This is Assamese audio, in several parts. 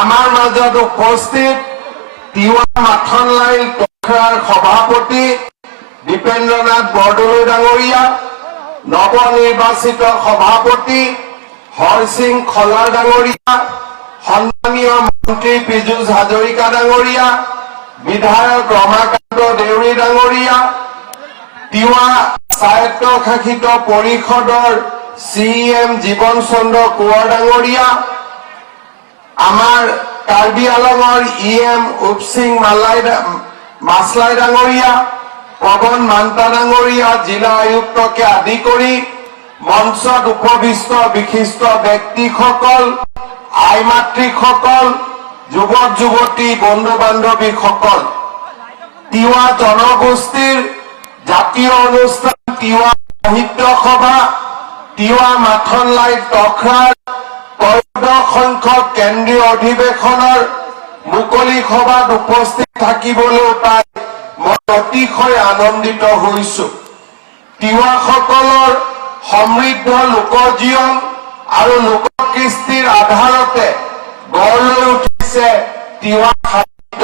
আমাৰ মাজত উপস্থিত তিৱা মাথনলাইল টখৰাৰ সভাপতি দীপেন্দ্ৰনাথ বৰদলৈ ডাঙৰীয়া, নৱনিৰ্বাচিত সভাপতি হৰসিং খলাৰ ডাঙৰীয়া, সন্মানীয় মন্ত্ৰী পীযুষ হাজৰিকা ডাঙৰীয়া, বিধায়ক ৰমাকান্ত দেউৰী ডাঙৰীয়া, তিৱা স্বায়ত্তশাসিত পৰিষদৰ CEM জীৱন চন্দ্ৰ কোঁৱৰ ডাঙৰীয়া, আমাৰ কাৰ্বি আলঙৰ EM উপসিং মাছলাই ডাঙৰীয়া, পৱন মান্তা ডাঙৰীয়া, জিলা আয়ুক্তকে আদি কৰি মঞ্চত উপবিষ্ট বিশিষ্ট ব্যক্তিসকল, আই মাতৃসকল, যুৱক যুৱতী, বন্ধু বান্ধৱীসকল, তিৱা জনগোষ্ঠীৰ জাতীয় অনুষ্ঠান তিৱা সাহিত্য সভা তিৱা মাথনলাইল টখৰাৰ 13 সংখ্যক কেন্দ্ৰীয় অধিৱেশনৰ মুকলি সভাত উপস্থিত থাকিবলৈ পাই মই অতিশয় আনন্দিত হৈছো। তিৱাসকলৰ সমৃদ্ধ লোকজীৱন আৰু লোককৃষ্টিৰ আধাৰতে গঢ় লৈ উঠিছে তিৱা সাহিত্য।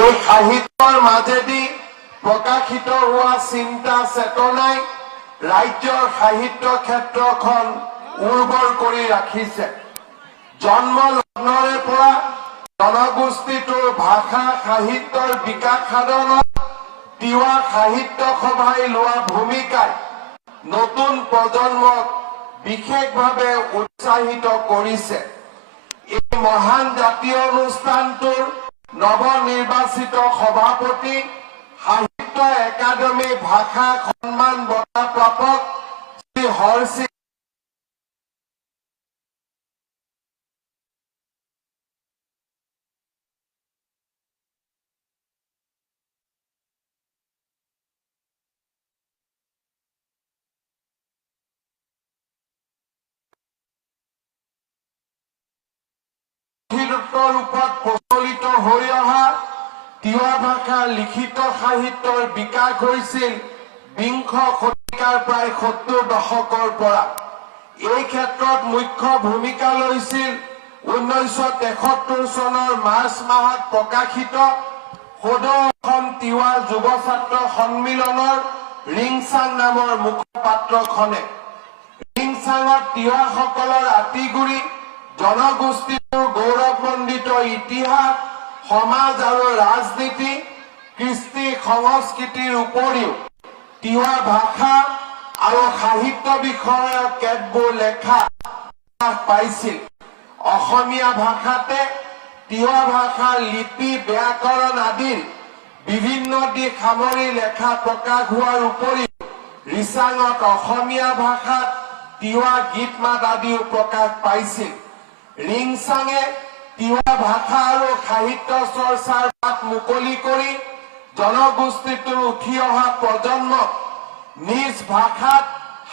এই সাহিত্যৰ মাজেদি প্ৰকাশিত হোৱা চিন্তা চেতনাই ৰাজ্যৰ সাহিত্য ক্ষেত্ৰখন উৰ্বৰ কৰি ৰাখিছে। জন্ম লগ্নৰে পৰা জনগোষ্ঠীটোৰ ভাষা সাহিত্যৰ বিকাশ সাধনত তিৱা সাহিত্য সভাই লোৱা ভূমিকাই নতুন প্ৰজন্মক বিশেষভাৱে উৎসাহিত কৰিছে। এই মহান জাতীয় অনুষ্ঠানটোৰ নৱনিৰ্বাচিত সভাপতি সাহিত্য একাডেমী ভাষা সন্মান বঁটা প্ৰাপক শ্ৰী হৰসিং ৰূপত প্ৰচলিত হৈ অহা তিৱা ভাষাৰ লিখিত সাহিত্যৰ বিকাশ হৈছিল বিংশ শতিকাৰ প্ৰায় 70 দশকৰ পৰা। এই ক্ষেত্ৰত মুখ্য ভূমিকা লৈছিল 1973 চনৰ মাৰ্চ মাহত প্ৰকাশিত সদৌ অসম তিৱা যুৱ ছাত্ৰ সন্মিলনৰ ৰিংচাং নামৰ মুখপাত্ৰখনে। ৰিংচাঙত তিৱাসকলৰ আঁতিগুৰি, জনগোষ্ঠীটোৰ গৌৰৱমণ্ডিত ইতিহাস, সমাজ আৰু ৰাজনীতি, কৃষ্টি সংস্কৃতিৰ উপৰিও তিৱা ভাষা আৰু সাহিত্য বিষয়ক কেতবোৰ লেখা প্ৰকাশ পাইছিল। অসমীয়া ভাষাতে তিৱা ভাষাৰ লিপি, ব্যাকৰণ আদিৰ বিভিন্ন দিশ সামৰি লেখা প্ৰকাশ হোৱাৰ উপৰিও ৰিচাঙত অসমীয়া ভাষাত তিৱা গীত মাত আদিও প্ৰকাশ পাইছিল। ৰিংচাঙে তিৱা ভাষা আৰু সাহিত্য চৰ্চাৰ বাট মুকলি কৰি জনগোষ্ঠীটোৰ উঠি অহা প্ৰজন্মক নিজ ভাষাত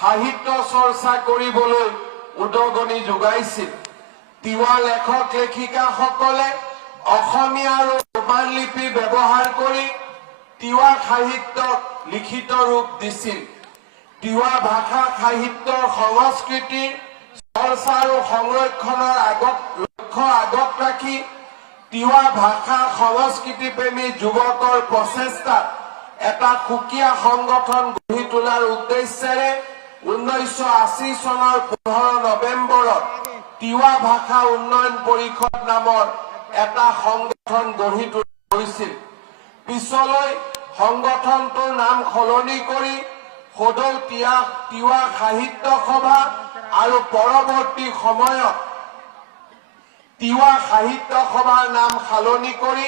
সাহিত্য চৰ্চা কৰিবলৈ উদগনি যোগাইছিল। তিৱা লেখক লেখিকাসকলে অসমীয়া আৰু ৰোমান লিপি ব্যৱহাৰ কৰি তিৱা সাহিত্যক লিখিত ৰূপ দিছিল। তিৱা ভাষা সাহিত্যৰ সংস্কৃতিৰ চৰ্চা আৰু সংৰক্ষণৰ লক্ষ্য আগত ৰাখি তিৱা ভাষা সংস্কৃতি প্ৰেমী যুৱকৰ প্ৰচেষ্টাত এটা সুকীয়া সংগঠন গঢ়ি তোলাৰ উদ্দেশ্যেৰে 1980 চনৰ 15 নৱেম্বৰত তিৱা ভাষা উন্নয়ন পৰিষদ নামৰ এটা সংগঠন গঢ়ি তোলা হৈছিল। পিছলৈ সংগঠনটোৰ নাম সলনি কৰি সদৌ তিৱা সাহিত্য সভা আৰু পৰৱৰ্তী সময়ত তিৱা সাহিত্য সভাৰ নাম সলনি কৰি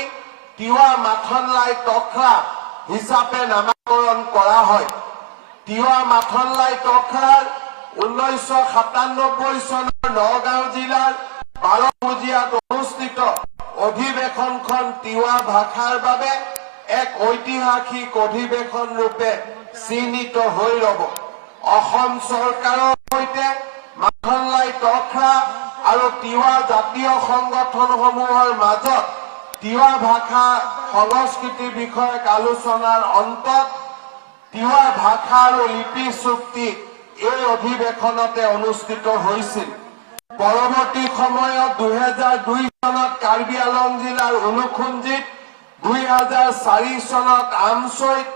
তিৱা মাথনলাইল টখৰা হিচাপে নামাকৰণ কৰা হয়। তিৱা মাথনলাইল টখৰাৰ 1997 চনৰ নগাঁও জিলাৰ 12 মজিয়াত অনুষ্ঠিত অধিৱেশনখন তিৱা ভাষাৰ বাবে এক ঐতিহাসিক অধিৱেশন ৰূপে চিহ্নিত হৈ ৰব। অসম চৰকাৰৰ সৈতে মাথনলাইল টখৰা আৰু তিৱা জাতীয় সংগঠনসমূহৰ মাজত তিৱা ভাষা সংস্কৃতি বিষয়ক আলোচনাৰ অন্তত তিৱা ভাষা আৰু লিপি চুক্তি এই অধিৱেশনতে অনুষ্ঠিত হৈছিল। পৰৱৰ্তী সময়ত 2002 চনত কাৰ্বি আংলং জিলাৰ অনুসুঞ্জিত 2004 চনত আমচৈত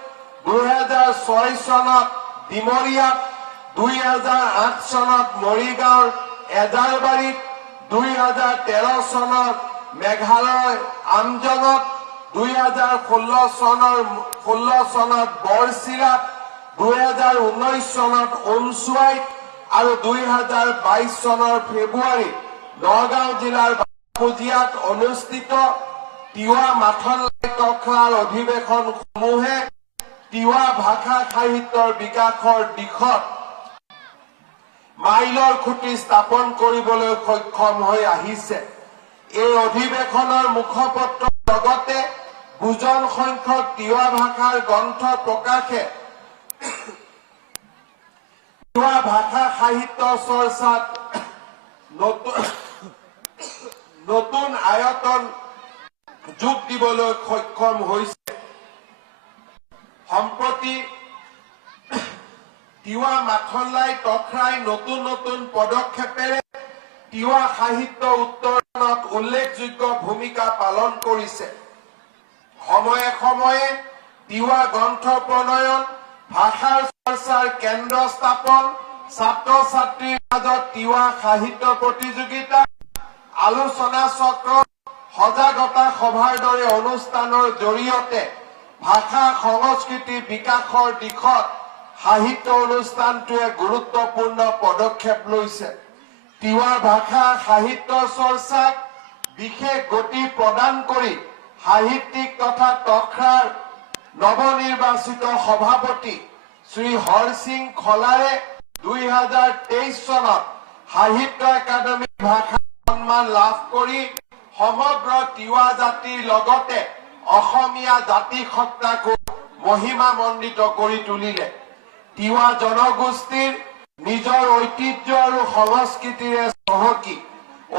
2006 চনত ডিমৰিয়াত 2008 চনত মৰিগাঁৱৰ এজাৰবাৰীত 2013 চনত মেঘালয় আমজনত 2016 চনত বৰচিৰাত 2019 চনত অমচুৱাইত আৰু 2022 চনৰ ফেব্ৰুৱাৰীত নগাঁও জিলাৰ বাপুজিয়াত অনুষ্ঠিত তিৱা মাথনলাই তখৰাৰ অধিৱেশনসমূহে তিৱা ভাষা সাহিত্যৰ বিকাশৰ দিশত মাইলৰ খুঁটি স্থাপন কৰিবলৈ সক্ষম হৈ আহিছে। এই অধিৱেশনৰ মুখপত্ৰৰ লগতে বুজন সংখ্যক তিৱা ভাষাৰ গ্ৰন্থ প্ৰকাশে তিৱা ভাষা সাহিত্য চৰ্চাত নতুন আয়তন যোগ দিবলৈ সক্ষম হৈছে। সম্প্ৰতি তিৱা মাথনলাই তখৰাই নতুন নতুন পদক্ষেপেৰে তিৱা সাহিত্য উত্তৰণত উল্লেখযোগ্য ভূমিকা পালন কৰিছে। সময়ে সময়ে তিৱা গ্ৰন্থ প্ৰণয়ন, ভাষাৰ চৰ্চাৰ কেন্দ্ৰ স্থাপন, ছাত্ৰ ছাত্ৰীৰ মাজত তিৱা সাহিত্য প্ৰতিযোগিতা, আলোচনা চক্ৰ, সজাগতা সভাৰ দৰে অনুষ্ঠানৰ জৰিয়তে ভাষা সংস্কৃতি বিকাশৰ দিশত সাহিত্য অনুষ্ঠানটোৱে গুৰুত্বপূৰ্ণ পদক্ষেপ লৈছে। তিৱা ভাষা সাহিত্য চৰ্চাক বিশেষ গতি প্ৰদান কৰি সাহিত্যিক তথা তখৰাৰ নৱনিৰ্বাচিত সভাপতি শ্ৰী হৰসিং খলাৰে 2023 চনত সাহিত্য একাডেমী ভাষা সন্মান লাভ কৰি সমগ্ৰ তিৱা জাতিৰ লগতে অসমীয়া জাতিসত্তাকো মহিমামণ্ডিত কৰি তুলিলে। তিৱা জনগোষ্ঠীৰ নিজৰ ঐতিহ্য আৰু সংস্কৃতিৰে চহকী।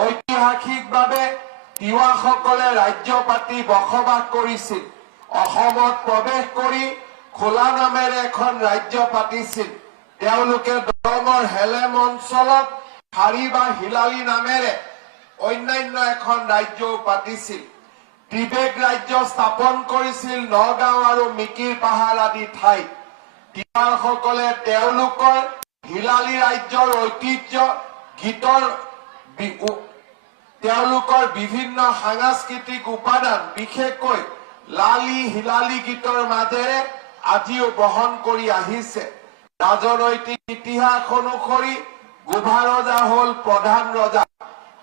ঐতিহাসিকভাৱে তিৱাসকলে ৰাজ্য পাতি বসবাস কৰিছিল। অসমত প্ৰৱেশ কৰি খোলা নামেৰে এখন ৰাজ্য পাতিছিল। তেওঁলোকে দৰঙৰ হেলেম অঞ্চলত খাৰী বা হিলালী নামেৰে অন্যান্য এখন ৰাজ্যও পাতিছিল। ত্ৰিবেগ ৰাজ্য স্থাপন কৰিছিল নগাঁও আৰু মিকিৰ পাহাৰ আদি ঠাইত। তিৱাসকলে তেওঁলোকৰ হিলালী ৰাজ্যৰ ঐতিহ্য গীতৰ তেওঁলোকৰ বিভিন্ন সাংস্কৃতিক উপাদান বিশেষকৈ লালি হিলালী গীতৰ মাজেৰে আজিও বহন কৰি আহিছে। ৰাজনৈতিক ইতিহাস অনুসৰি গোভা ৰজা হল প্ৰধান ৰজা।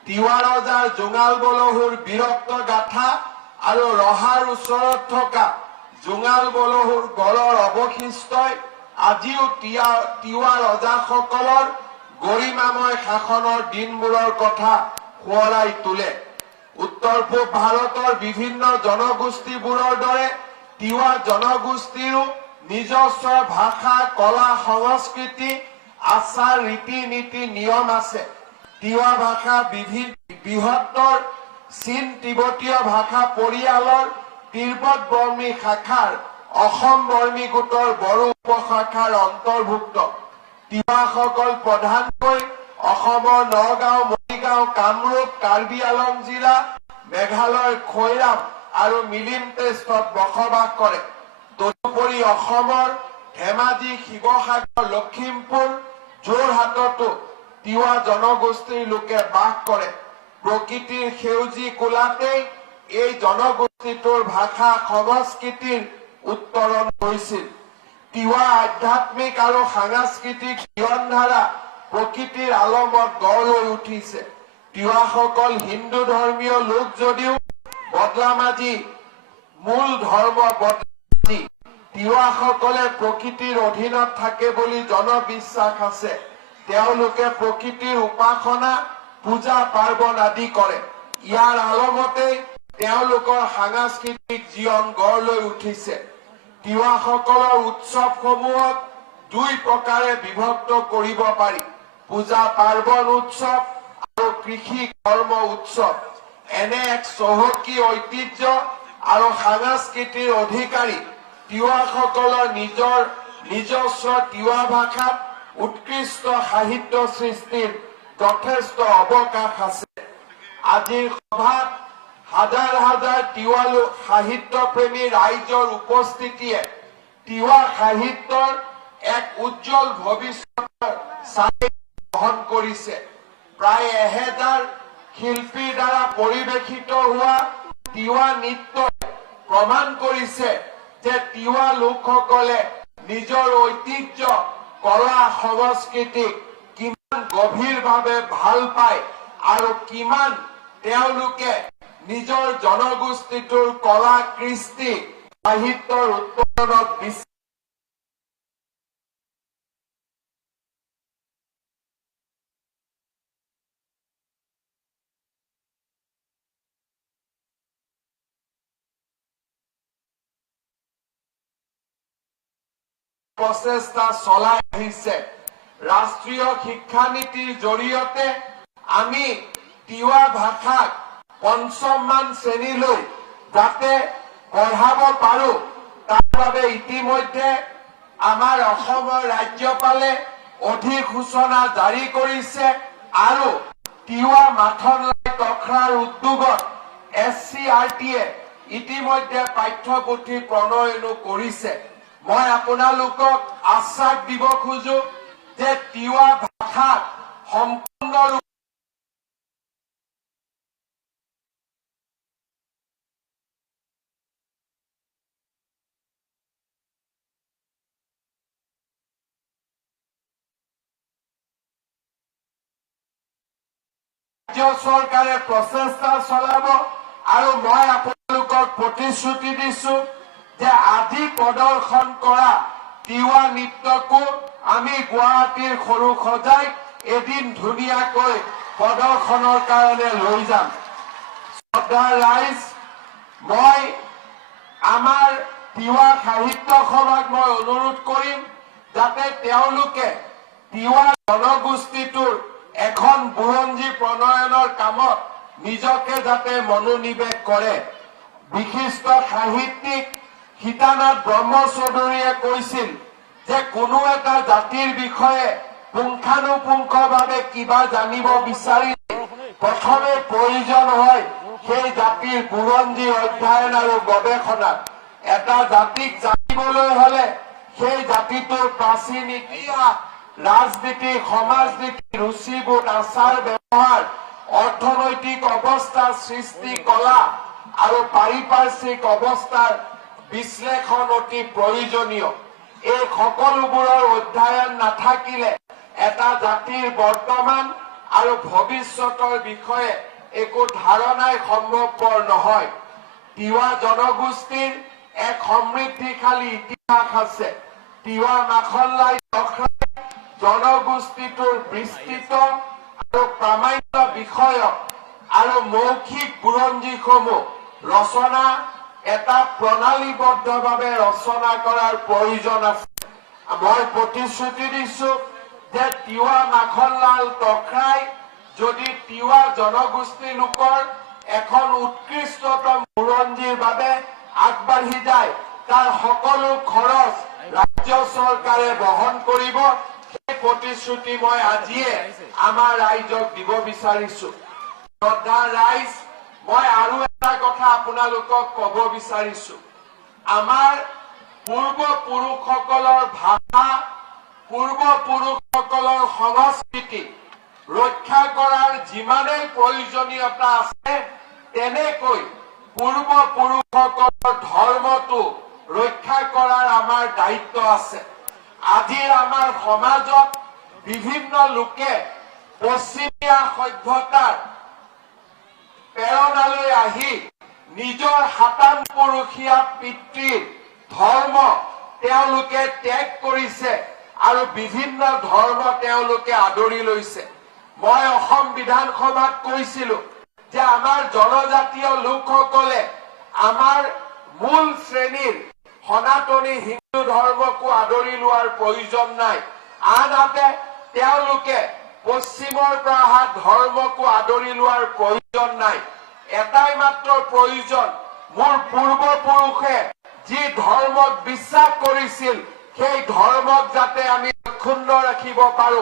তিৱা ৰজাৰ জোঙাল বলহুৰ বীৰত্ব গাথা আৰু ৰহাৰ ওচৰত থকা জোঙাল বলহুৰ গড়ৰ অৱশিষ্টই আজিও তিৱা ৰজাসকলৰ গৰিমাময় শাসনৰ দিনবোৰৰ কথা সোঁৱৰাই তোলে। উত্তৰ পূব ভাৰতৰ বিভিন্ন জনগোষ্ঠীবোৰৰ দৰে তিৱা জনগোষ্ঠীৰো নিজস্ব ভাষা, কলা, সংস্কৃতি, আচাৰ, ৰীতি নীতি, নিয়ম আছে। তিৱা ভাষা বৃহত্তৰ চীন তিব্বতীয় ভাষা পৰিয়ালৰ তিব্বত বৰ্মী শাখাৰ অসম বৰ্মী গোটৰ বড়ো উপশাখাৰ অন্তৰ্ভুক্ত। তিৱাসকল প্ৰধানকৈ অসমৰ নগাঁও, মৰিগাঁও, কামৰূপ, কাৰ্বি আংলং জিলা, মেঘালয়ৰ খৈৰাম আৰু মিলিম টেষ্টত বসবাস কৰে। তদুপৰি অসমৰ ধেমাজি, শিৱসাগৰ, লখিমপুৰ, যোৰহাটতো তিৱা জনগোষ্ঠীৰ লোকে বাস কৰে। প্ৰকৃতিৰ সেউজী কোলাতেই এই জনগোষ্ঠীটোৰ ভাষা সংস্কৃতিৰ উত্তৰণ হৈছিল। তিৱা আধ্যাত্মিক আৰু সাংস্কৃতিক জীৱনধাৰা প্ৰকৃতিৰ আলমত গঢ় লৈ উঠিছে। তিৱাসকল হিন্দু ধৰ্মীয় লোক যদিও বদলামাজি মূল ধৰ্ম বদলামাজি। তিৱাসকলে প্ৰকৃতিৰ অধীনত থাকে বুলি জনবিশ্বাস আছে। তেওঁলোকে প্ৰকৃতিৰ উপাসনা, পূজা পাৰ্বণ আদি কৰে। ইয়াৰ আলমতে তেওঁলোকৰ সাংস্কৃতিক জীৱন গঢ় লৈ উঠিছে। তিৱাসকলৰ উৎসৱসমূহক দুই প্ৰকাৰে বিভক্ত কৰিব পাৰি: পূজা পাৰ্বণ উৎসৱ আৰু কৃষি কৰ্ম উৎসৱ। এনে এক চহকী ঐতিহ্য আৰু সাংস্কৃতিৰ অধিকাৰী তিৱাসকলৰ নিজস্ব তিৱা ভাষাত উৎকৃষ্ট সাহিত্য সৃষ্টিৰ যথেষ্ট অৱকাশ আছে। আজিৰ সভাত হাজাৰ হাজাৰ তিৱা সাহিত্যপ্ৰেমী ৰাইজৰ উপস্থিতিয়ে তিৱা সাহিত্যৰ এক উজ্জ্বল ভৱিষ্যতৰ চাবি বহন কৰিছে। প্ৰায় 1000 শিল্পীৰ দ্বাৰা পৰিৱেশিত হোৱা তিৱা নৃত্যই প্ৰমাণ কৰিছে যে তিৱা লোকসকলে নিজৰ ঐতিহ্য কলা সংস্কৃতিক কিমান গভীৰভাৱে ভাল পায় আৰু কিমান তেওঁলোকে নিজৰ জনগোষ্ঠীটোৰ কলা কৃষ্টি সাহিত্যৰ উৎপাদনত প্ৰচেষ্টা চলাই আহিছে। ৰাষ্ট্ৰীয় শিক্ষানীতিৰ জৰিয়তে আমি তিৱা ভাষাক ৫ম মান শ্ৰেণীলৈ যাতে পঢ়াব পাৰো তাৰ বাবে ইতিমধ্যে আমাৰ অসমৰ ৰাজ্যপালে অধিসূচনা জাৰি কৰিছে আৰু তিৱা মাখনলাই তখৰাৰ উদ্যোগত SCRTয়ে ইতিমধ্যে পাঠ্যপুথি প্ৰণয়নো কৰিছে। মই আপোনালোকক আশ্বাস দিব খোজো যে তিৱা ভাষাক সম্পূৰ্ণৰূপে ৰাজ্য চৰকাৰে প্ৰচেষ্টা চলাব আৰু মই আপোনালোকক প্ৰতিশ্ৰুতি দিছো যে আজি প্ৰদৰ্শন কৰা তিৱা নৃত্যকো আমি গুৱাহাটীৰ সৰু সজাই এদিন ধুনীয়াকৈ প্ৰদৰ্শনৰ কাৰণে লৈ যাম। শ্ৰদ্ধাৰ ৰাইজ, মই আমাৰ তিৱা সাহিত্য সভাক মই অনুৰোধ কৰিম যাতে তেওঁলোকে তিৱা জনগোষ্ঠীটোৰ এখন বুৰঞ্জী প্ৰণয়নৰ কামত নিজকে যাতে মনোনিৱেশ কৰে। বিশিষ্ট সাহিত্যিক সীতানাথ ব্ৰহ্মচৌধুৰীয়ে কৈছিল যে কোনো এটা জাতিৰ বিষয়ে পুংখানুপুংখভাৱে কিবা জানিব বিচাৰিলে প্ৰথমে প্ৰয়োজন হয় সেই জাতিৰ বুৰঞ্জী অধ্যয়ন আৰু গৱেষণাত। এটা জাতিক জানিবলৈ হলে সেই জাতিটোৰ প্ৰাচীন ইতিহাস, ৰাজনীতি, সমাজনীতি, ৰুচিবোধ, আচাৰ ব্যৱহাৰ, অৰ্থনৈতিক অৱস্থা, সৃষ্টি কলা আৰু পাৰিপাৰ্শ্বিক অৱস্থাৰ বিশ্লেষণ অতি প্ৰয়োজনীয়। এই সকলোবোৰৰ অধ্যয়ন নাথাকিলে এটা জাতিৰ বৰ্তমান আৰু ভৱিষ্যতৰ বিষয়ে একো ধাৰণাই সম্ভৱপৰ নহয়। তিৱা জনগোষ্ঠীৰ এক সমৃদ্ধিশালী ইতিহাস আছে। তিৱা মাখনলাই তখৰাই জনগোষ্ঠীটোৰ বিস্তৃত আৰু প্ৰামাণ্য বিষয়ক আৰু মৌখিক বুৰঞ্জীসমূহ ৰচনা এটা প্ৰণালীবদ্ধভাৱে ৰচনা কৰাৰ প্ৰয়োজন আছে। মই প্ৰতিশ্ৰুতি দিছো যে তিৱা মাখনলাল তখৰাই যদি তিৱা জনগোষ্ঠী লোকৰ এখন উৎকৃষ্টতম বুৰঞ্জীৰ বাবে আগবাঢ়ি যায় তাৰ সকলো খৰচ ৰাজ্য চৰকাৰে বহন কৰিব। সেই প্ৰতিশ্ৰুতি মই আজিয়ে আমাৰ ৰাইজক দিব বিচাৰিছো। শ্ৰদ্ধাৰ ৰাইজ, মই আৰু এটা কথা আপোনালোকক কব বিচাৰিছো। আমাৰ পূৰ্বপুৰুষসকলৰ ভাষা, পূৰ্বপুৰুষসকলৰ সংস্কৃতি ৰক্ষা কৰাৰ যিমানেই প্ৰয়োজনীয়তা আছে তেনেকৈ পূৰ্বপুৰুষসকলৰ ধৰ্মটো ৰক্ষা কৰাৰ আমাৰ দায়িত্ব আছে। আজিৰ আমাৰ সমাজত বিভিন্ন লোকে পশ্চিমীয়া সভ্যতাৰ প্ৰেৰণালৈ আহি নিজৰ সাতামপুৰুষীয়া পিতৃৰ ধৰ্ম তেওঁলোকে ত্যাগ কৰিছে আৰু বিভিন্ন ধৰ্ম তেওঁলোকে আদৰি লৈছে। মই অসম বিধানসভাত কৈছিলো যে আমাৰ জনজাতীয় লোকসকলে আমাৰ মূল শ্ৰেণীৰ সনাতনী হিন্দু ধৰ্মকো আদৰি লোৱাৰ প্ৰয়োজন নাই। আনহাতে তেওঁলোকে পশ্চিমৰ পৰা অহা ধৰ্মকো আদৰি লোৱাৰ প্ৰয়োজন নাই। এটাই মাত্ৰ প্ৰয়োজন, মোৰ পূৰ্বপুৰুষে যি ধৰ্মক বিশ্বাস কৰিছিল সেই ধৰ্মক যাতে আমি অক্ষুণ্ণ ৰাখিব পাৰো,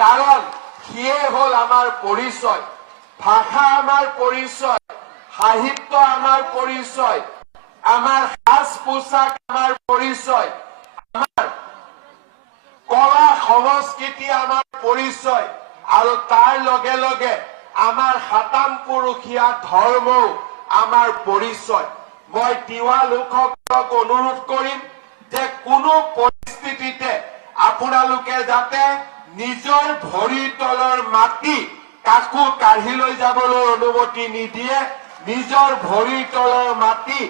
কাৰণ সিয়ে হল আমাৰ পৰিচয়। ভাষা আমাৰ পৰিচয়, সাহিত্য আমাৰ পৰিচয়, আমাৰ সাজ পোছাক আমাৰ পৰিচয়, আমাৰ কলা সংস্কৃতি আমাৰ পৰিচয়, আৰু তাৰ লগে লগে আমাৰ সাতাম পুৰুষীয়া ধৰ্মও আমাৰ পৰিচয়। মই তিৱা লোকসকলক অনুৰোধ কৰিম যে কোনো পৰিস্থিতিতে আপোনালোকে যাতে নিজৰ ভৰিৰ তলৰ মাটি কাকো কাঢ়ি লৈ যাবলৈ অনুমতি নিদিয়ে, নিজৰ ভৰিৰ তলৰ মাটি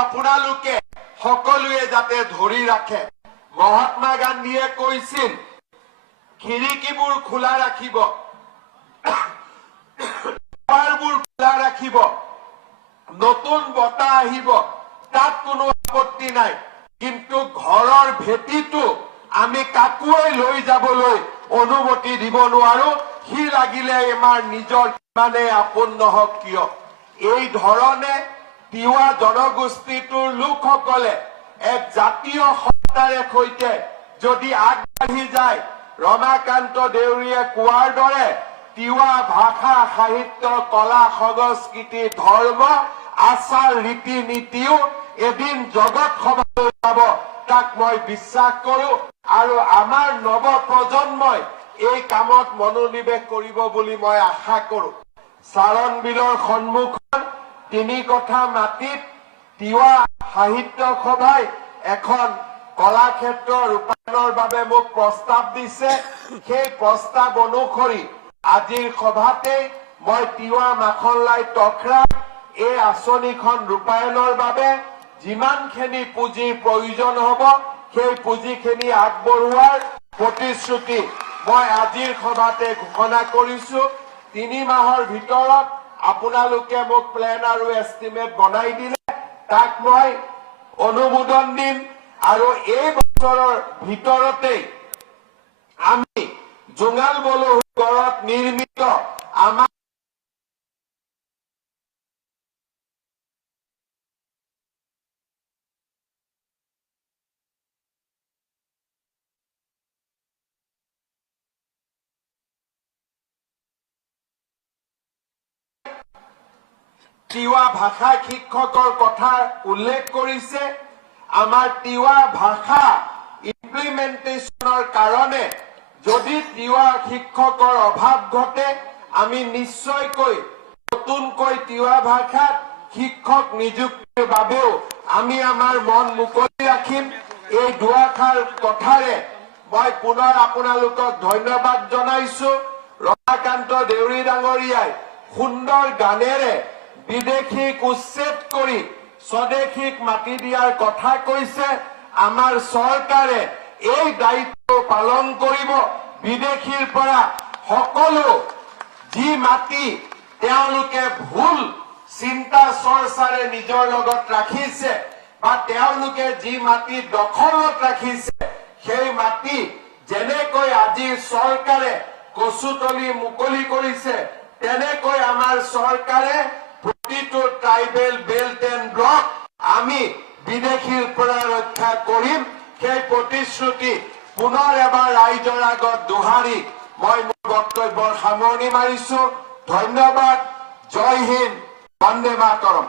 আপোনালোকে সকলোৱে যাতে ধৰি ৰাখে। মহাত্মা গান্ধীয়ে কৈছিল খিৰিকীবোৰ খোলা ৰাখিব, দুৱাৰবোৰ খোলা ৰাখিব, নতুন বতাহ আহিব, তাত কোনো আপত্তি নাই, কিন্তু ঘৰৰ ভেটিটো আমি কাকোৱে লৈ যাবলৈ অনুমতি দিব নোৱাৰো, সি লাগিলে আমাৰ নিজৰ কিমানে আপোন নহওক কিয়। এই ধৰণে তিৱা জনগোষ্ঠীটোৰ লোকসকলে এক জাতীয় সত্তাৰে সৈতে যদি আগবাঢ়ি যায়, ৰমাকান্ত দেউৰীয়ে কোৱাৰ দৰে তিৱা ভাষা সাহিত্য কলা সংস্কৃতি ধৰ্ম আচাৰ ৰীতি নীতিও এদিন জগত সভালৈ যাব, তাক মই বিশ্বাস কৰো। আৰু আমাৰ নৱ প্ৰজন্মই এই কামত মনোনিৱেশ কৰিব বুলি মই আশা কৰো। চাৰণ বিলৰ সন্মুখত 3 কঠা মাটিত তিৱা সাহিত্য সভাই এখন কলাক্ষেত্ৰ ৰূপায়ণৰ বাবে মোক প্ৰস্তাৱ দিছে। সেই প্ৰস্তাৱ অনুসৰি আজিৰ সভাতে মই তিৱা মাখনলাই টকৰা এই আঁচনিখন ৰূপায়ণৰ বাবে যিমানখিনি পুঁজিৰ প্ৰয়োজন হ'ব সেই পুঁজিখিনি আগবঢ়োৱাৰ প্ৰতিশ্ৰুতি মই আজিৰ সভাতে ঘোষণা কৰিছো। 3 মাহৰ ভিতৰত আপোনালোকে মোক প্লেন আৰু এষ্টিমেট বনাই দিলে তাক মই অনুমোদন দিম, আৰু এই বছৰৰ ভিতৰতেই আমি জোঙাল বলুগড়ত নিৰ্মিত আমাৰ তিৱা ভাষা শিক্ষকৰ কথা উল্লেখ কৰিছে। আমাৰ তিৱা ভাষা ইমপ্লিমেণ্টেশ্যনৰ কাৰণে যদি তিৱা শিক্ষকৰ অভাৱ ঘটে, আমি নিশ্চয়কৈ নতুনকৈ তিৱা ভাষাত শিক্ষক নিযুক্তিৰ বাবেও আমি আমাৰ মন মুকলি ৰাখিম। এই দুআষাৰ কথাৰে মই পুনৰ আপোনালোকক ধন্যবাদ জনাইছো। ৰমাকান্ত দেউৰী ডাঙৰীয়াই সুন্দৰ গানেৰে বিদেশীক উচ্ছেদ কৰি স্বদেশীক মাতি দিয়াৰ কথা কৈছে। আমাৰ চৰকাৰে এই দায়িত্ব পালন কৰিব। বিদেশীৰ পৰা সকলো যি মাটি তেওঁলোকে ভুল চিন্তা চৰ্চাৰে নিজৰ লগত ৰাখিছে বা তেওঁলোকে যি মাটি দখলত ৰাখিছে, সেই মাটি যেনেকৈ আজি চৰকাৰে কচুতলি মুকলি কৰিছে, তেনেকৈ আমাৰ চৰকাৰে প্ৰতিটো ট্ৰাইবেল বেল্ট এণ্ড ব্লক আমি বিদেশীৰ পৰা ৰক্ষা কৰিম। সেই প্ৰতিশ্ৰুতি পুনৰ এবাৰ ৰাইজৰ আগত দোহাৰি মই মোৰ বক্তব্যৰ সামৰণি মাৰিছো। ধন্যবাদ। জয় হিন্দ। বন্দে মাতৰম।